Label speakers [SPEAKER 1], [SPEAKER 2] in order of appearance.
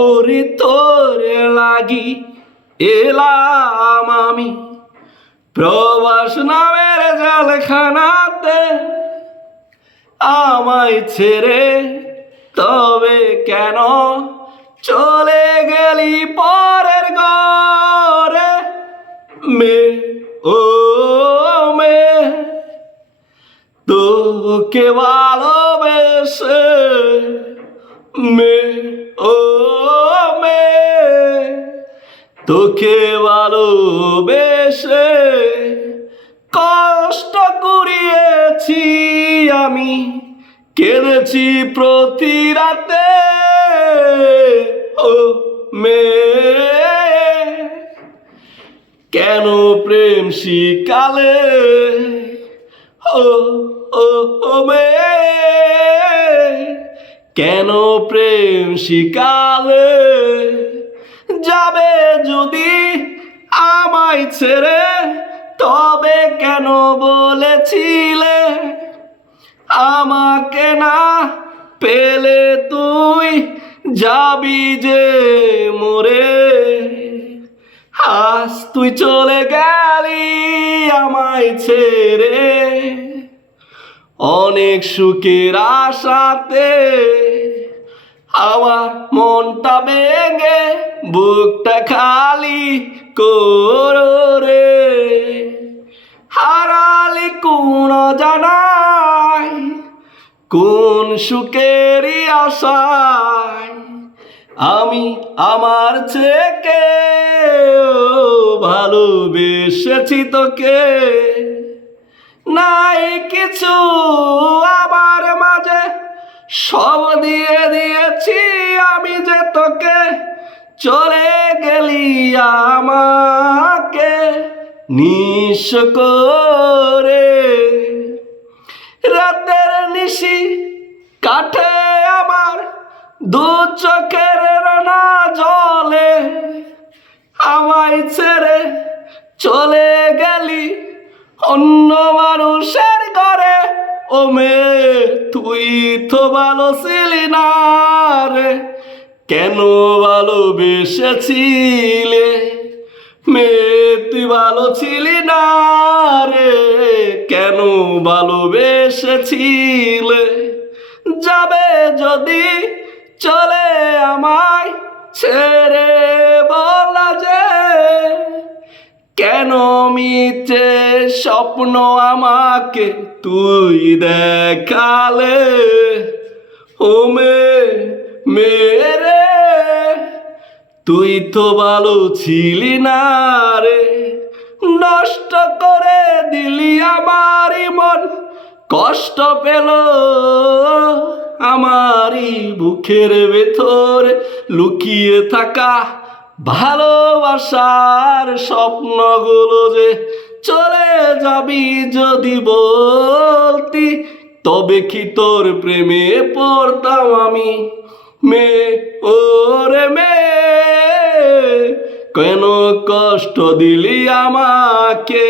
[SPEAKER 1] ওরে তোরে লাগি এলাম আমি। প্রবাস নামের জলখানাতে আমায় ছেড়ে তবে কেন চলে গেলি পরের ঘরে? মে, ও মে, তোকে ভালোবেসে মে, ও তোকে ভালোবেসে কষ্ট করিয়েছি আমি। কেঁদেছি প্রতি রাতে, ও মে কেন প্রেম শিকালে, ও ও ও মে কেন প্রেম শিকালে? যাবে যদি আমায় ছেড়ে, তবে কেন বলেছিলে? আমাকে না পেলে তুই যাবি যে মোরে। আজ তুই চলে গেলি আমায় ছেড়ে। অনেক সুখের আশাতে আমার মনটা ভেঙে বুকটা খালি করো রে। হারালি কোন জানাই, কোন সুখেরই আশায়, আমি আমার থেকে ভালোবেসেছি তোকে। নাই কিছু আমার মাঝে, সব দিয়ে আমি যে তোকে চলে গেলি আমাকে নিঃস করে। রাতের নিশি কাঠে আমার দু চোখের রানা জলে। আমায় ছেড়ে চলে গেলি অন্য মানুষের ঘরে। ও মেয়ে তুই তো ভালো ছিলি না রে। কেন ভালোবেসেছিলে? মেয়ে, তুই ভালো ছিলি না রে। কেন ভালোবেসেছিলে? যাবে যদি চলে আমায় ছেড়ে বলা যে। কেন মিছে স্বপ্ন আমাকে তুই দেখালে? ও মে মেরে তুই তো ভালো ছিলি না রে। নষ্ট করে দিলি আমারই মন। কষ্ট পেল আমারই বুকের ভেতর। লুকিয়ে থাকা ভালোবাসার স্বপ্নগুলো যে চলে যাবি যদি বলতি, তবে কি তোর প্রেমে পড়তাম আমি? মে ওরে মে কেন কষ্ট দিলি আমাকে?